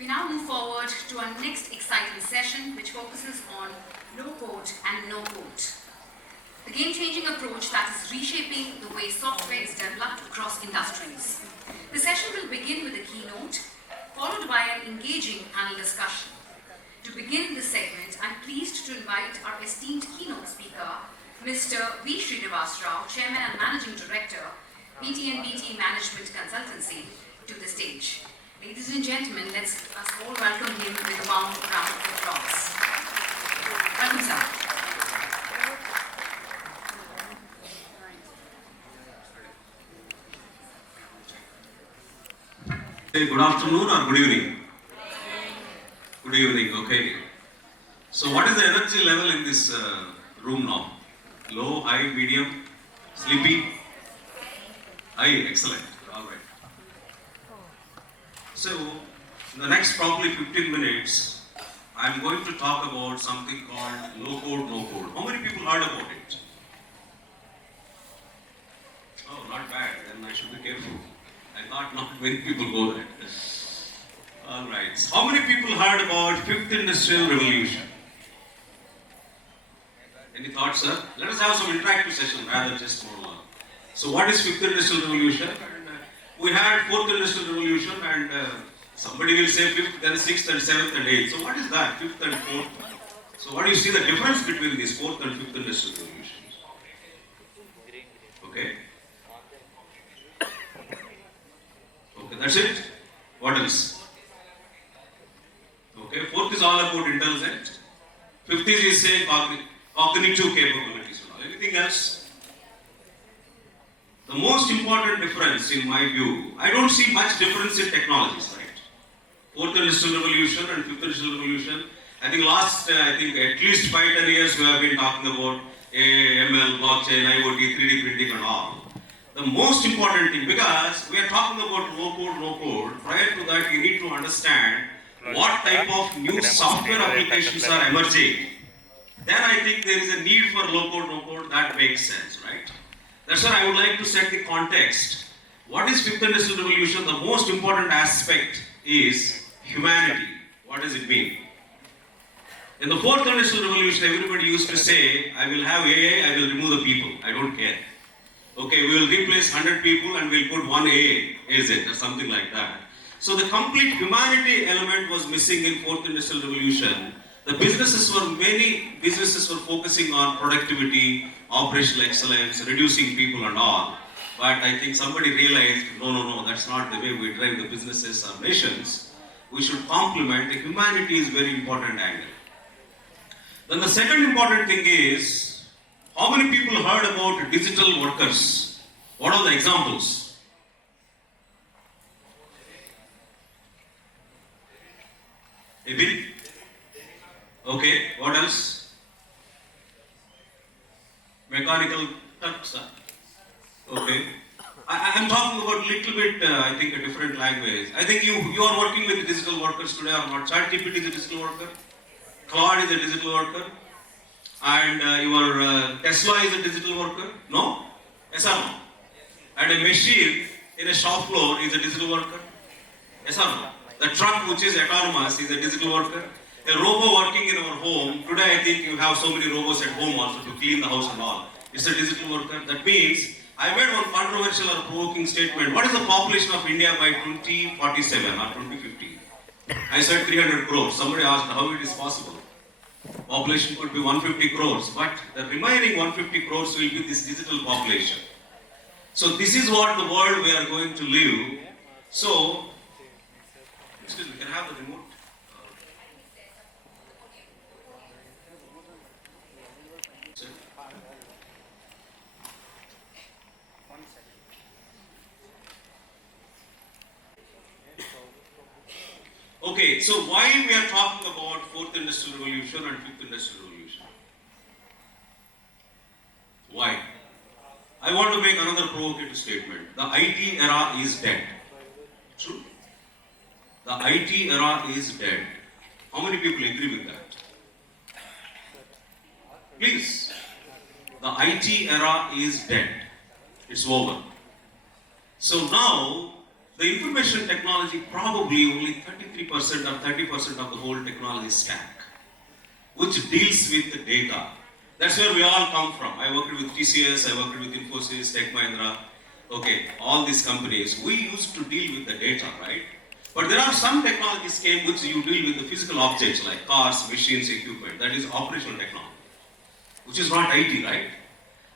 We now move forward to our next exciting session, which focuses on no-code and no-code. The game-changing approach that is reshaping the way software is developed across industries. The session will begin with a keynote, followed by an engaging panel discussion. To begin this segment, I'm pleased to invite our esteemed keynote speaker, Mr. V. Srinivasa Rao, Chairman and Managing Director, BT&BT Management Consultancy, to the stage. Ladies and gentlemen, let's all welcome him with a warm round of applause. Welcome, sir. Good afternoon or good evening? Good evening, okay. So what is the energy level in this room now? Low, high, medium, sleepy? High, excellent. All right. So, in the next probably 15 minutes, I'm going to talk about something called low code, no code. How many people heard about it? Oh, not bad. Then I should be careful. I thought not many people go there. All right. How many people heard about Fifth Industrial Revolution? Any thoughts, sir? Let us have some interactive session rather than just monologue. So, what is Fifth Industrial Revolution? We had Fourth Industrial Revolution, and somebody will say Fifth, then Sixth, and Seventh, and Eighth. So, what is that? Fifth and Fourth. So, what do you see the difference between these Fourth and Fifth Industrial Revolutions? Okay. Okay, that's it. What else? Okay, fourth is all about intelligent. Fifth is say cognitive capabilities. Anything else? The most important difference, in my view, I don't see much difference in technologies, right? Fourth Industrial Revolution and Fifth Industrial Revolution. I think at least 5-10 years we have been talking about ML, blockchain, IoT, 3D printing and all. The most important thing, because we are talking about low code, no code, prior to that you need to understand what type of new software applications are emerging. Then I think there is a need for low code, no code. That makes sense, right? That's why I would like to set the context. What is Fifth Industrial Revolution? The most important aspect is humanity. What does it mean? In the Fourth Industrial Revolution, everybody used to say, I will have AI, I will remove the people. I don't care. Okay, we will replace 100 people and we'll put one AI agent or something like that. So the complete humanity element was missing in Fourth Industrial Revolution. Many businesses were focusing on productivity, operational excellence, reducing people and all. But I think somebody realized, no, that's not the way we drive the businesses or nations. We should complement. The humanity is very important angle. Then the second important thing is, how many people heard about digital workers? What are the examples? A bit? Okay, what else? Mechanical Turks. Okay. I'm talking about little bit, I think, a different language. I think you are working with digital workers today or not. ChatGPT is a digital worker. Claude is a digital worker. And your Tesla is a digital worker? No? Yes or no? And a machine in a shop floor is a digital worker? Yes or no? The truck which is autonomous is a digital worker? A robo working in our home, today I think you have so many robots at home also to clean the house and all. It's a digital worker. That means, I made one controversial or provoking statement. What is the population of India by 2047 or 2050? I said 300 crores. Somebody asked how it is possible. Population could be 150 crores, but the remaining 150 crores will be this digital population. So this is what the world we are going to live. So, still we can have the remote. Okay, so why we are talking about Fourth Industrial Revolution and Fifth Industrial Revolution? Why? I want to make another provocative statement. The IT era is dead. True? The IT era is dead. How many people agree with that? Please. The IT era is dead. It's over. So now, The information technology probably only 33% or 30% of the whole technology stack, which deals with the data. That's where we all come from. I worked with TCS, I worked with Infosys, Tech Mahindra, okay, all these companies. We used to deal with the data, right? But there are some technologies came which you deal with the physical objects like cars, machines, equipment. That is operational technology, which is not IT, right?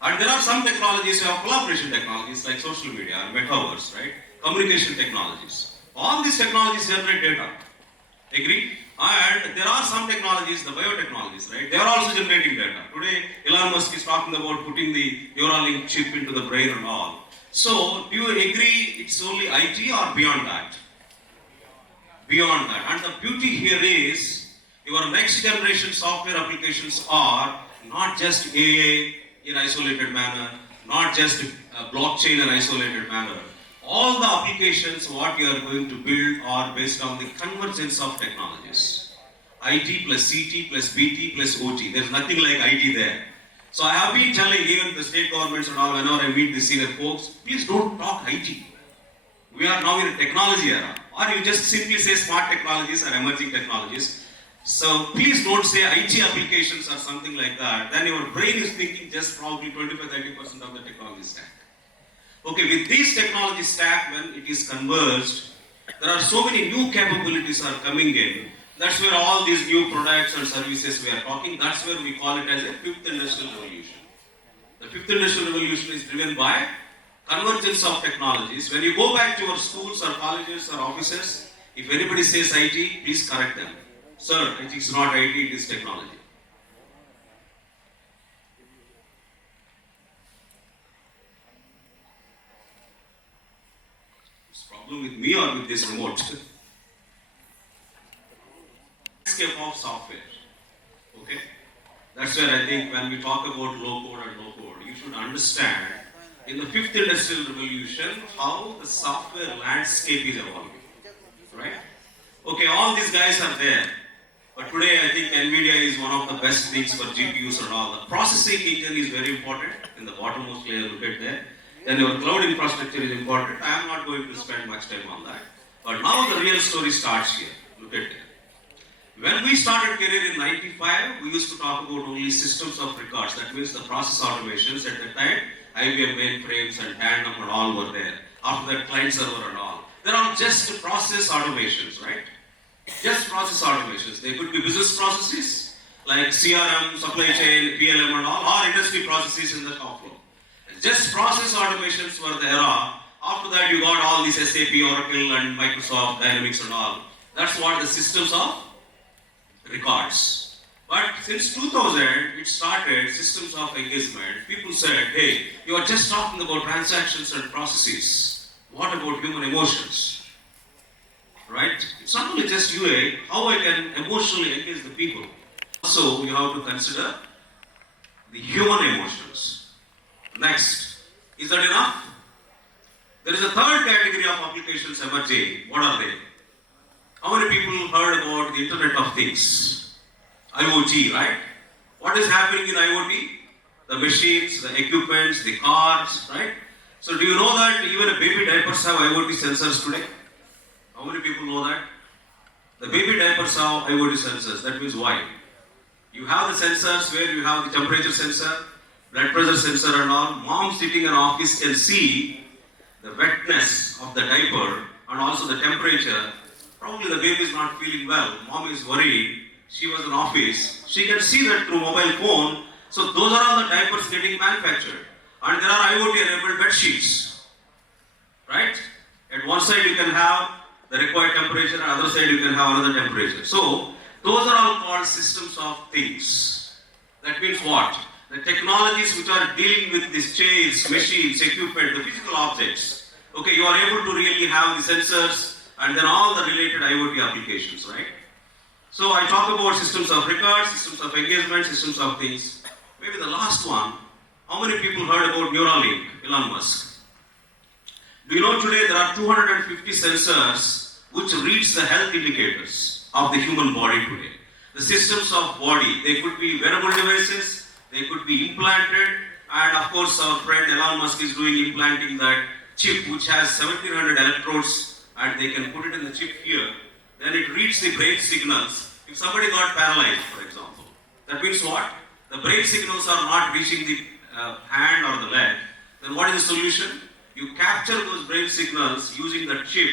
And there are some technologies, you have collaboration technologies like social media and metaverse, right? Communication technologies. All these technologies generate data. Agree? And there are some technologies, the biotechnologies, right? They are also generating data. Today, Elon Musk is talking about putting the Neuralink chip into the brain and all. So, do you agree it's only IT or beyond that? Beyond that. And the beauty here is, your next generation software applications are not just AI in isolated manner, not just blockchain in isolated manner. All the applications what you are going to build are based on the convergence of technologies. IT plus CT plus BT plus OT. There's nothing like IT there. So I have been telling even the state governments and all, whenever I meet the senior folks, please don't talk IT. We are now in a technology era. Or you just simply say smart technologies or emerging technologies. So please don't say IT applications or something like that. Then your brain is thinking just probably 25-30% of the technology stack. Okay, with this technology stack, when it is converged, there are so many new capabilities are coming in. That's where all these new products and services we are talking, that's where we call it as a fifth industrial revolution. The fifth industrial revolution is driven by convergence of technologies. When you go back to your schools or colleges or offices, if anybody says IT, please correct them. Sir, it is not IT, it is technology. Is problem with me or with this remote? Landscape of software. Okay? That's where I think when we talk about low code and no code, you should understand in the fifth industrial revolution how the software landscape is evolving. Right? Okay, all these guys are there. But today I think NVIDIA is one of the best things for GPUs and all. The processing engine is very important in the bottommost layer, look at there. Then your cloud infrastructure is important. I am not going to spend much time on that. But now the real story starts here. Look at it. When we started career in 95, we used to talk about only systems of records. That means the process automations at that time. IBM mainframes and Tandem and all were there. After that, client server and all. They're all just process automations, right? Just process automations. They could be business processes like CRM, supply chain, PLM and all, or industry processes in the shop floor. Just process automations were the era. After that, you got all these SAP, Oracle and Microsoft Dynamics and all. That's what the systems of records. But since 2000, it started systems of engagement. People said, hey, you are just talking about transactions and processes. What about human emotions? Right? It's not only just UA, how I can emotionally engage the people. Also, you have to consider the human emotions. Next, is that enough? There is a third category of applications emerging. What are they? How many people heard about the Internet of Things? IoT, right? What is happening in IoT? The machines, the equipments, the cars, right? So do you know that even baby diapers have IoT sensors today? How many people know that? The baby diapers have IoT sensors. That means why? You have the sensors where you have the temperature sensor, blood pressure sensor and all. Mom sitting in an office can see the wetness of the diaper and also the temperature. Probably the baby is not feeling well. Mom is worried. She was in office. She can see that through mobile phone. So those are all the diapers getting manufactured. And there are IoT enabled bed sheets. Right? At one side you can have the required temperature, and other side you can have another temperature. So those are all called systems of things. That means what? The technologies which are dealing with these chairs, machines, equipment, the physical objects. Okay, you are able to really have the sensors and then all the related IoT applications, right? So I talk about systems of records, systems of engagement, systems of things. Maybe the last one, how many people heard about Neuralink, Elon Musk? Do you know today there are 250 sensors which reads the health indicators of the human body today. The systems of body, they could be wearable devices, they could be implanted, and of course our friend Elon Musk is doing implanting that chip which has 1700 electrodes and they can put it in the chip here, then it reads the brain signals. If somebody got paralyzed, for example, that means what? The brain signals are not reaching the hand or the leg. Then what is the solution? You capture those brain signals using the chip,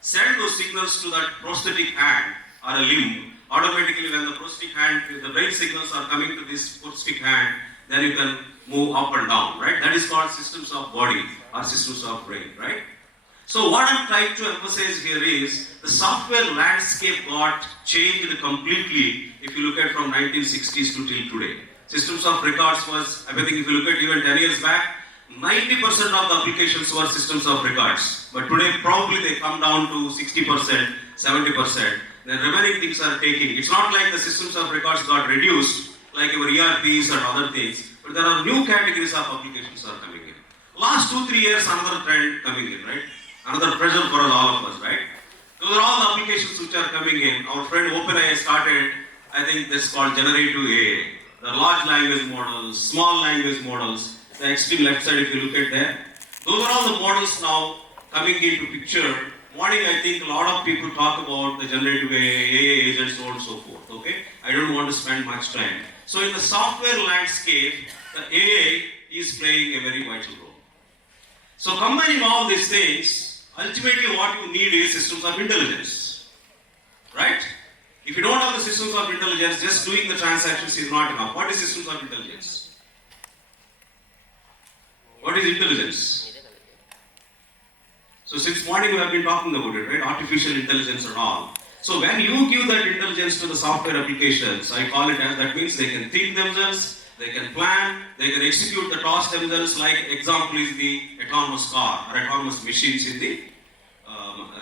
send those signals to that prosthetic hand or a limb. Automatically when the prosthetic hand, the brain signals are coming to this prosthetic hand, then you can move up and down, right? That is called systems of body or systems of brain, right? So what I'm trying to emphasize here is the software landscape got changed completely if you look at from 1960s to till today. Systems of records was, I think if you look at even 10 years back, 90% of the applications were systems of records. But today probably they come down to 60%, 70%. The remaining things are taking. It's not like the systems of records got reduced, like your ERPs and other things. But there are new categories of applications are coming in. Last 2-3 years, another trend coming in, right? Another pressure for all of us, right? Those are all the applications which are coming in. Our friend OpenAI started, I think that's called generative AI. The large language models, small language models, the extreme left side if you look at there. Those are all the models now coming into picture. Morning I think a lot of people talk about the generative AI agents, so on and so forth, okay? I don't want to spend much time. So in the software landscape, the AI is playing a very vital role. So combining all these things, ultimately what you need is systems of intelligence, right? If you don't have the systems of intelligence, just doing the transactions is not enough. What is systems of intelligence? What is intelligence? So since morning we have been talking about it, right? Artificial intelligence and all. So when you give that intelligence to the software applications, I call it as, that means they can think themselves, they can plan, they can execute the task themselves, like example is the autonomous car or autonomous machines in the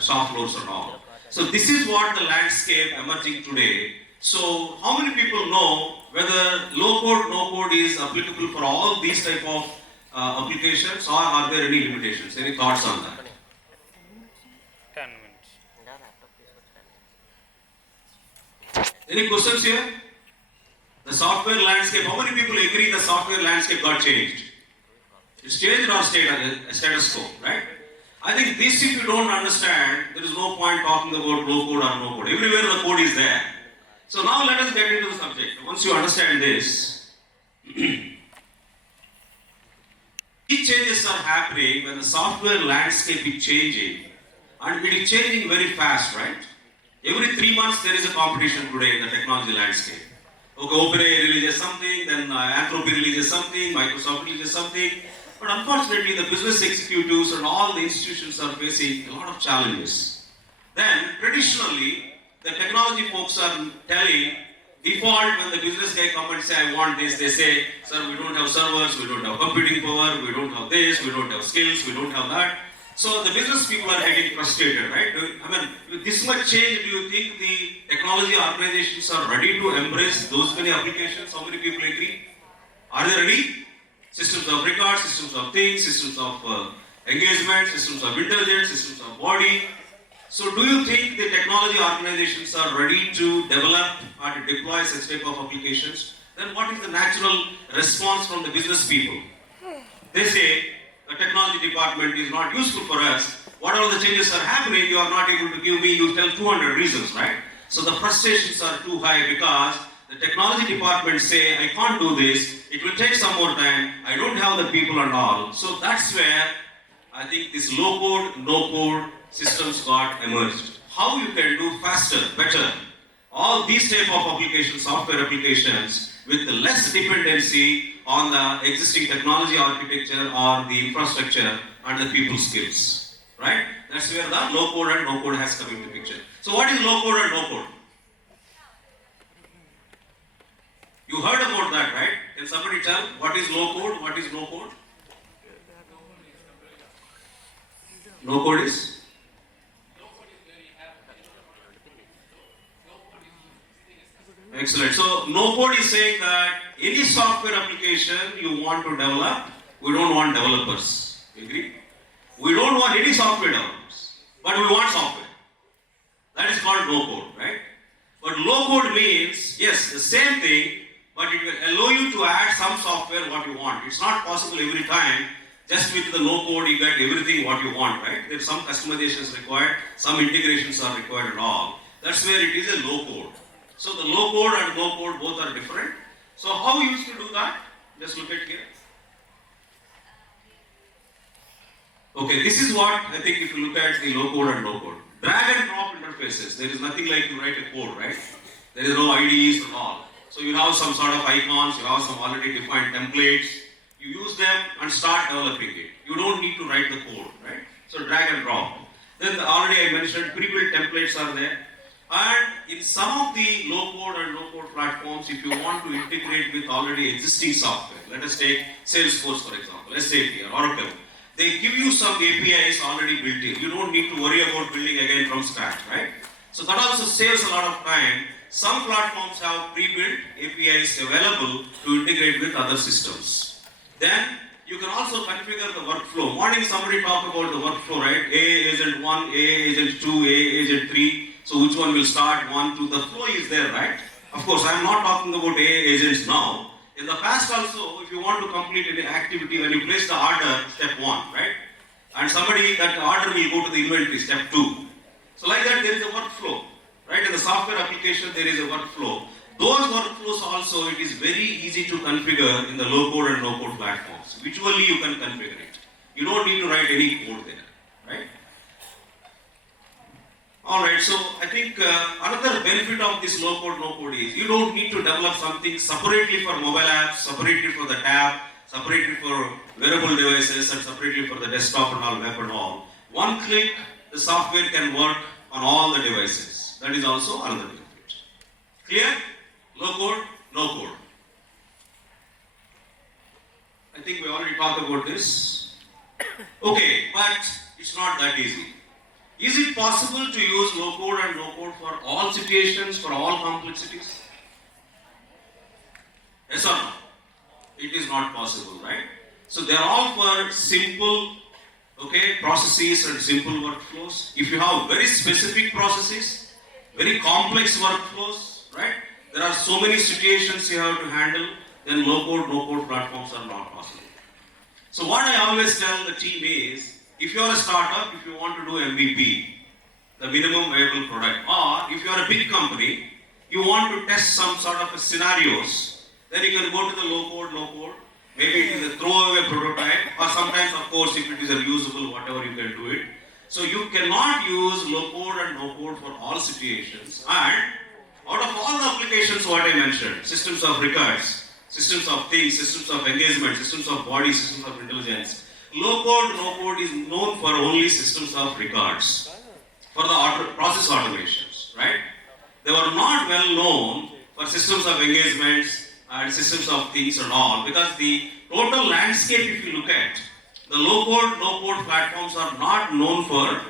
shop floors and all. So this is what the landscape emerging today. So how many people know whether low code, no code is applicable for all these type of applications, or are there any limitations? Any thoughts on that? 10 minutes. Any questions here? The software landscape, how many people agree the software landscape got changed? It's changed or status quo, right? I think this, if you don't understand, there is no point talking about low code or no code. Everywhere the code is there. So now let us get into the subject. Once you understand this, these changes are happening when the software landscape is changing, and it is changing very fast, right? Every 3 months there is a competition today in the technology landscape. Okay, OpenAI releases something, then Anthropic releases something, Microsoft releases something. But unfortunately, the business executives and all the institutions are facing a lot of challenges. Then, traditionally, the technology folks are telling, default when the business guy comes and say, I want this, they say, sir, we don't have servers, we don't have computing power, we don't have this, we don't have skills, we don't have that. So the business people are getting frustrated, right? I mean, with this much change, do you think the technology organizations are ready to embrace those many applications? How many people agree? Are they ready? Systems of record, systems of things, systems of engagement, systems of intelligence, systems of body. So do you think the technology organizations are ready to develop or to deploy such type of applications? Then what is the natural response from the business people? They say, the technology department is not useful for us. What all the changes are happening, you are not able to give me, you tell 200 reasons, right? So the frustrations are too high because the technology department say, I can't do this, it will take some more time, I don't have the people and all. So that's where I think this low code, no code systems got emerged. How you can do faster, better, all these type of applications, software applications, with less dependency on the existing technology architecture or the infrastructure and the people skills, right? That's where the low code and no code has come into picture. So what is low code and no code? You heard about that, right? Can somebody tell what is low code, what is no code? No code is? Excellent. So no code is saying that any software application you want to develop, we don't want developers. You agree? We don't want any software developers, but we want software. That is called no code, right? But low code means, yes, the same thing, but it will allow you to add some software what you want. It's not possible every time Just with the no code, you get everything what you want, right? There's some customizations required, some integrations are required and all. That's where it is a low code. So the low code and no code both are different. So how we used to do that? Just look at here. Okay, this is what I think if you look at the low code and no code. Drag and drop interfaces. There is nothing like you write a code, right? There is no IDEs and all. So you have some sort of icons, you have some already defined templates. You use them and start developing it. You don't need to write the code, right? So drag and drop. Then already I mentioned pre-built templates are there. And in some of the low code and no code platforms, if you want to integrate with already existing software, let us take Salesforce for example, SAP or Oracle. They give you some APIs already built in. You don't need to worry about building again from scratch, right? So that also saves a lot of time. Some platforms have pre-built APIs available to integrate with other systems. Then you can also configure the workflow. Morning somebody talked about the workflow, right? A agent 1, A agent 2, A agent 3. So which one will start, 1, 2, the flow is there, right? Of course, I am not talking about A agents now. In the past also, if you want to complete any activity, when you place the order, step 1, right? And somebody, that order will go to the inventory, step 2. So like that, there is a workflow, right? In the software application, there is a workflow. Those workflows also, it is very easy to configure in the low code and no code platforms. Visually, you can configure it. You don't need to write any code there, right? Alright, so I think another benefit of this low code, no code is you don't need to develop something separately for mobile apps, separately for the tab, separately for wearable devices, and separately for the desktop and all, web and all. One click, the software can work on all the devices. That is also another benefit. Clear? Low code, no code. I think we already talked about this. Okay, but it's not that easy. Is it possible to use low code and no code for all situations, for all complexities? Yes or no? It is not possible, right? So they are all for simple, okay, processes and simple workflows. If you have very specific processes, very complex workflows, right? There are so many situations you have to handle, then low code, no code platforms are not possible. So what I always tell the team is, if you are a startup, if you want to do MVP, the minimum viable product, or if you are a big company, you want to test some sort of scenarios, then you can go to the low code, no code. Maybe it is a throwaway prototype, or sometimes, of course, if it is a reusable, whatever, you can do it. So you cannot use low code and no code for all situations. And out of all the applications what I mentioned, systems of records, systems of things, systems of engagement, systems of body, systems of intelligence, low code, no code is known for only systems of records, for the process automations, right? They were not well known for systems of engagements and systems of things and all, because the total landscape, if you look at, the low code, no code platforms are not known for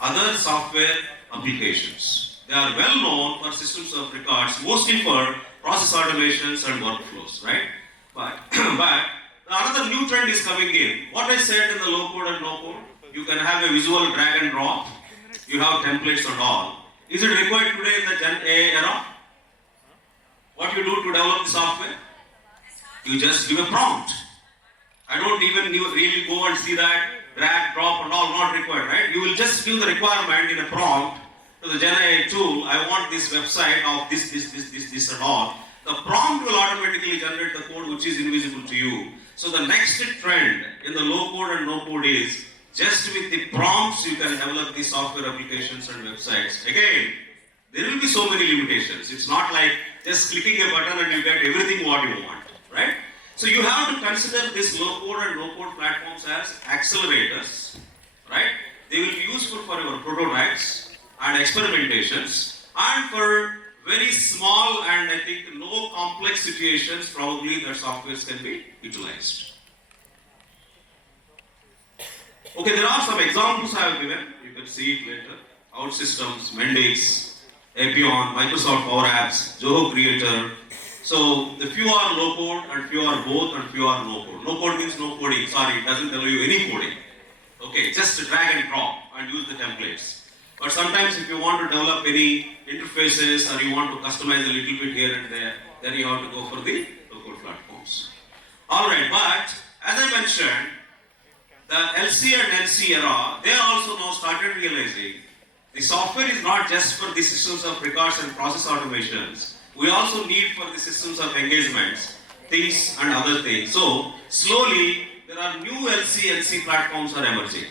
other software applications. They are well known for systems of records, mostly for process automations and workflows, right? But another new trend is coming in. What I said in the low code and no code, you can have a visual drag and drop, you have templates and all. Is it required today in the Gen AI era? What you do to develop the software? You just give a prompt. I don't even really go and see that drag, drop and all, not required, right? You will just give the requirement in a prompt to the Gen AI tool. I want this website of this and all. The prompt will automatically generate the code which is invisible to you. So the next trend in the low code and no code is just with the prompts you can develop the software applications and websites. Again, there will be so many limitations. It's not like just clicking a button and you get everything what you want, right? So you have to consider this low code and no code platforms as accelerators, right? They will be useful for your prototypes and experimentations, and for very small and I think no complex situations, probably the softwares can be utilized. Okay, there are some examples I have given. You can see it later. OutSystems, Mendix, Apion, Microsoft Power Apps, Zoho Creator. So the few are low code and few are both and few are no code. No code means no coding. Sorry, it doesn't tell you any coding. Okay, just drag and drop and use the templates. But sometimes if you want to develop any interfaces or you want to customize a little bit here and there, then you have to go for the low code platforms. Alright, but as I mentioned, the LC and NC era, they also now started realizing the software is not just for the systems of records and process automations. We also need for the systems of engagements, things and other things. So slowly there are new LCNC platforms are emerging.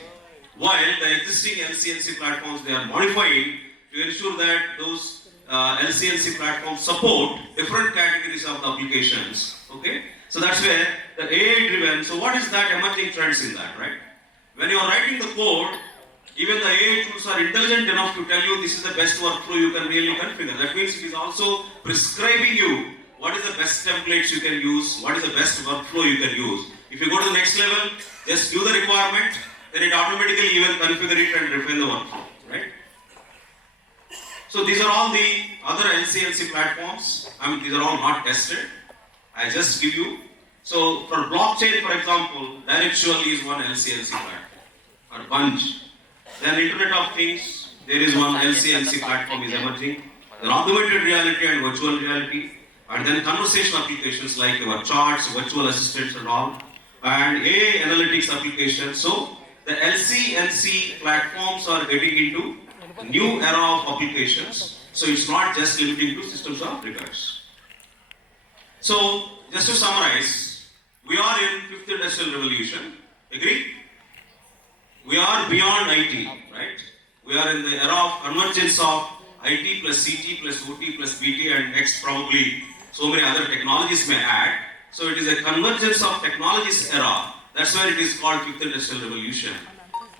While the existing LCNC platforms, they are modifying to ensure that those LCNC platforms support different categories of the applications. Okay, so that's where the AI driven. So what is that emerging trends in that, right? When you are writing the code, even the AI tools are intelligent enough to tell you this is the best workflow you can really configure. That means it is also prescribing you what is the best templates you can use, what is the best workflow you can use. If you go to the next level, just do the requirement, then it automatically even configure it and refine the workflow, right? So these are all the other LCNC platforms. These are all not tested. I just give you. So for blockchain, for example, Directual is one LCNC platform, or Bunch. Then Internet of Things, there is one LCNC platform is emerging. Then augmented reality and virtual reality. And then conversation applications like your charts, virtual assistants and all. And AI analytics applications. So the LCNC platforms are getting into a new era of applications. So it's not just limited to systems of records. So just to summarize, we are in 5th industrial revolution. Agree? We are beyond IT, right? We are in the era of convergence of IT plus CT plus OT plus BT and next probably so many other technologies may add. So it is a convergence of technologies era. That's why it is called 5th industrial revolution.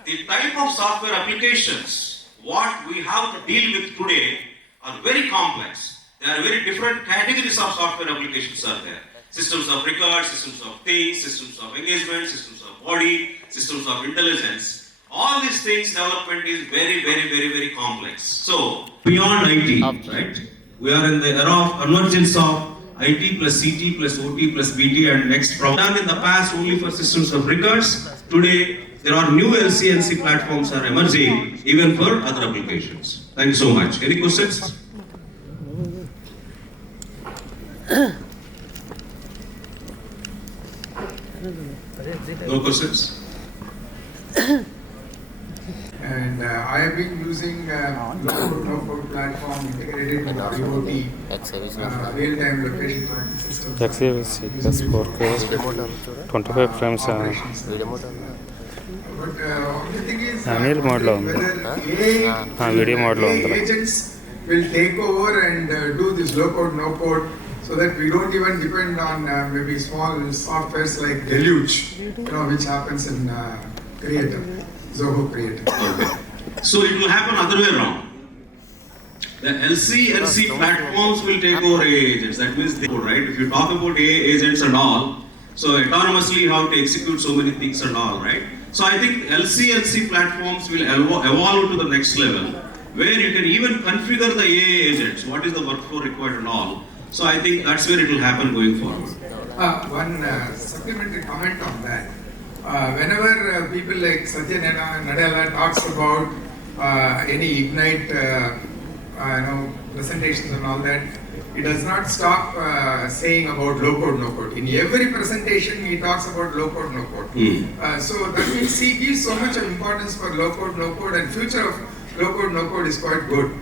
The type of software applications, what we have to deal with today are very complex. There are very different categories of software applications are there. Systems of records, systems of things, systems of engagement, systems of body, systems of intelligence. All these things development is very complex. So beyond IT, right? We are in the era of convergence of IT plus CT plus OT plus BT and next done in the past only for systems of records. Today there are new LCNC platforms are emerging even for other applications. Thank you so much. Any questions? No questions? And I have been using no-code platform integrated with IoT, real-time location tracking systems. XAVC plus 4K 25 frames Operations. But the thing is, Anil mode lo undi. whether Video mode lo undi. agents will take over and do this low-code, no-code, so that we don't even depend on maybe small softwares like Deluge, which happens in Creator, Zoho Creator. So it will happen other way around. The LCNC platforms will take over AI agents. That means they right. If you talk about AI agents and all, so autonomously you have to execute so many things and all, right? So I think LCNC platforms will evolve to the next level, where you can even configure the AI agents. What is the workflow required and all. So I think that's where it will happen going forward. One supplementary comment on that. Whenever people like Satya Nadella talks about any Ignite presentations and all that, he does not stop saying about low-code, no-code. In every presentation, he talks about low-code, no-code. So that means he gives so much importance for low-code, no-code, and future of low-code, no-code is quite good.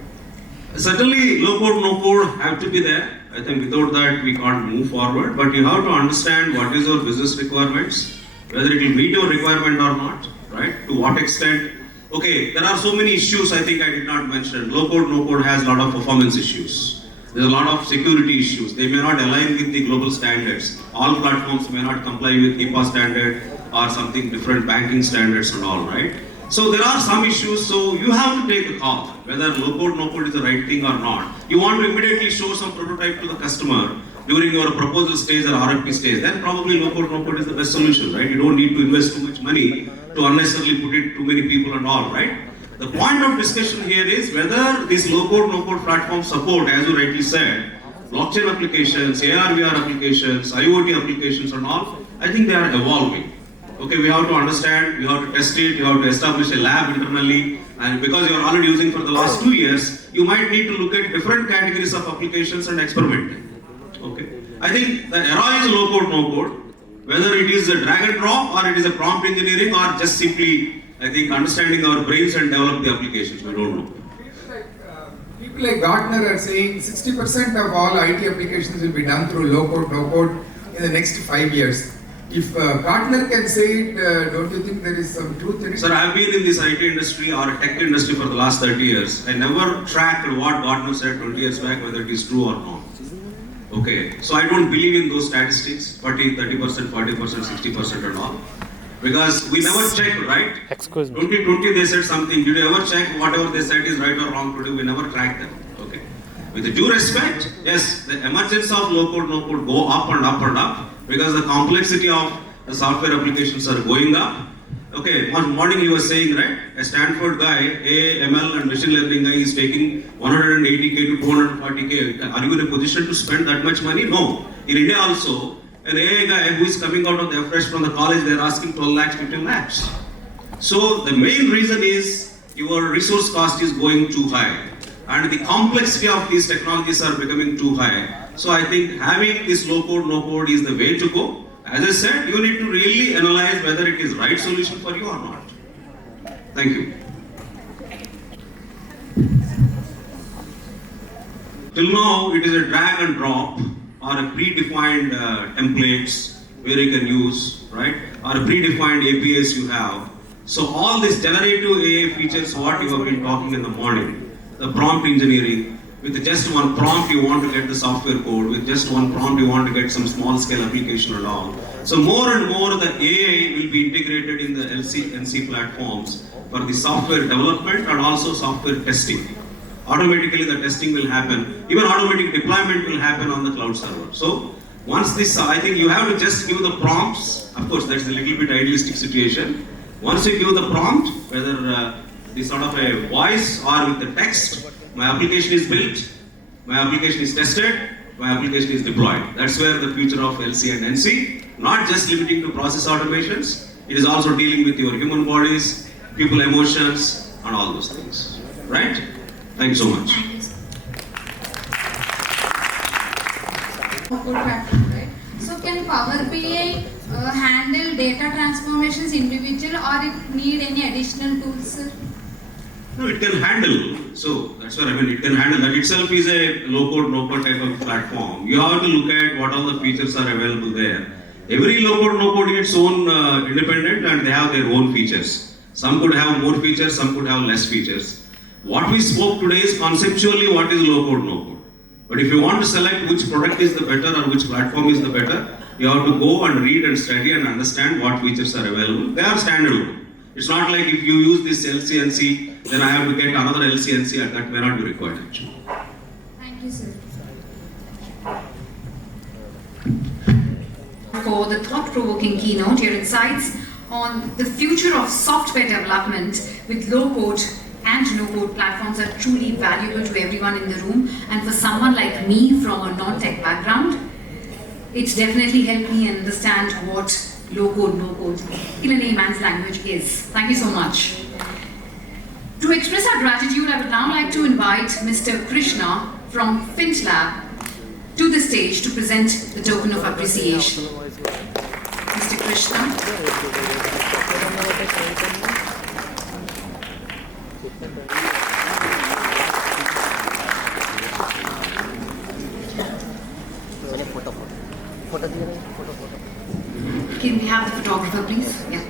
Certainly, low-code, no-code have to be there. I think without that, we can't move forward. But you have to understand what is your business requirements, whether it will meet your requirement or not, right? To what extent. Okay, there are so many issues I think I did not mention. Low-code, no-code has a lot of performance issues. There's a lot of security issues. They may not align with the global standards. All platforms may not comply with HIPAA standard or something different banking standards and all, right? So there are some issues, so you have to take a call whether low-code, no-code is the right thing or not. You want to immediately show some prototype to the customer during your proposal stage or RFP stage, then probably low-code, no-code is the best solution, right? You don't need to invest too much money to unnecessarily put it too many people and all, right? The point of discussion here is whether these low-code, no-code platforms support, as you rightly said, blockchain applications, AR/VR applications, IoT applications and all. I think they are evolving. Okay, we have to understand, we have to test it, you have to establish a lab internally, and because you are already using for the last 2 years, you might need to look at different categories of applications and experiment. Okay, I think the era is low-code, no-code. Whether it is a drag and drop or it is a prompt engineering or just simply, I think, understanding our brains and develop the applications. We don't know. People like Gartner are saying 60% of all IT applications will be done through low code, no code in the next 5 years. If Gartner can say it, don't you think there is some truth in it? Sir, I have been in this IT industry or tech industry for the last 30 years. I never tracked what Gartner said 20 years back, whether it is true or not. Okay, so I don't believe in those statistics, 40, 30%, 40%, 60% and all. Because we never check, right? Excuse me. 2020 they said something. Did you ever check whatever they said is right or wrong today? We never track them. Okay. With the due respect, yes, the emergence of low code, no code go up and up and up because the complexity of the software applications are going up. Okay, one morning he was saying, right, a Stanford guy, AI, ML and machine learning guy is taking 180K to 240K. Are you in a position to spend that much money? No. In India also, an AI guy who is coming out of the fresh from the college, they are asking 12 lakhs, 15 lakhs. So the main reason is your resource cost is going too high. And the complexity of these technologies are becoming too high. So I think having this low code, no code is the way to go. As I said, you need to really analyze whether it is right solution for you or not. Thank you. Till now, it is a drag and drop or a predefined templates where you can use, right? Or a predefined APIs you have. So all these generative AI features, what you have been talking in the morning, the prompt engineering, with just one prompt you want to get the software code, with just one prompt you want to get some small scale application and all. So more and more the AI will be integrated in the LCNC platforms for the software development and also software testing. Automatically the testing will happen, even automatic deployment will happen on the cloud server. So once this, I think you have to just give the prompts. Of course, that's a little bit idealistic situation. Once you give the prompt, whether the sort of a voice or with the text, my application is built, my application is tested, my application is deployed. That's where the future of LC and NC, not just limiting to process automations, it is also dealing with your human bodies, people emotions, and all those things. Right? Thank you so much. Thank you, sir. Good platform, right? So can Power BI handle data transformations individual or it need any additional tools, sir? No, it can handle. So that's what I mean. It can handle. That itself is a low-code, no-code type of platform. You have to look at what all the features are available there. Every low-code, no-code is its own independent and they have their own features. Some could have more features, some could have less features. What we spoke today is conceptually what is low-code, no-code. But if you want to select which product is the better or which platform is the better, you have to go and read and study and understand what features are available. They are standalone. It's not like if you use this LCNC, then I have to get another LCNC and that may not be required actually. Thank you, sir. For the thought-provoking keynote, your insights on the future of software development with low-code and no-code platforms are truly valuable to everyone in the room. And for someone like me from a non-tech background, it's definitely helped me understand what low-code, no-code in a layman's language is. Thank you so much. To express our gratitude, I would now like to invite Mr. Krishna from FintLab to the stage to present the token of appreciation. Mr. Krishna. Can we have the photographer, please? Yeah.